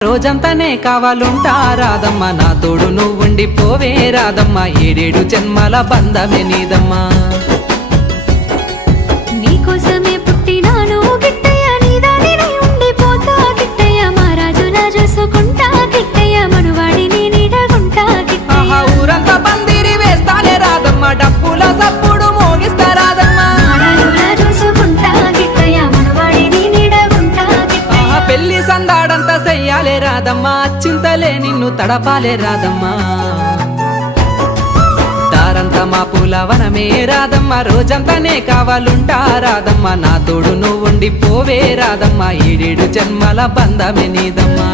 రోజంతానే కావాలుంటా రాదమ్మా, నా తోడు నువ్వుండి పోవే రాదమ్మా, ఏడేడు జన్మల బంధమే నీదమ్మా. నీకోసమే పుట్టినాను గిట్టయ్య, నీదానినే ఉండిపోతా గిట్టయ్య, మా రాజులా చూసుకుంటా గిట్టయ్య, మనువాడిని నీడగుంటా గిట్టయ్య. ఊరంతా పందిరి వేస్తానే రాదమ్మా, డప్పుల సప్పుడు మోగిస్తా రాదమ్మా, చూసుకుంటా గిట్టయ్య, మనువాడిని నీడగుంటా గిట్టయ్య. పెళ్లి సందాడంతా చెయ్యాలే రాదమ్మా, చింతలే నిన్ను తడపాలే రాదమ్మా, దారంతా మా పూలవనమే రాదమ్మా, రోజంతానే కావాలుంటా రాదమ్మా, నా తోడు నువ్వుండి పోవే రాదమ్మా, ఏడేడు జన్మల బంధమే నీదమ్మా.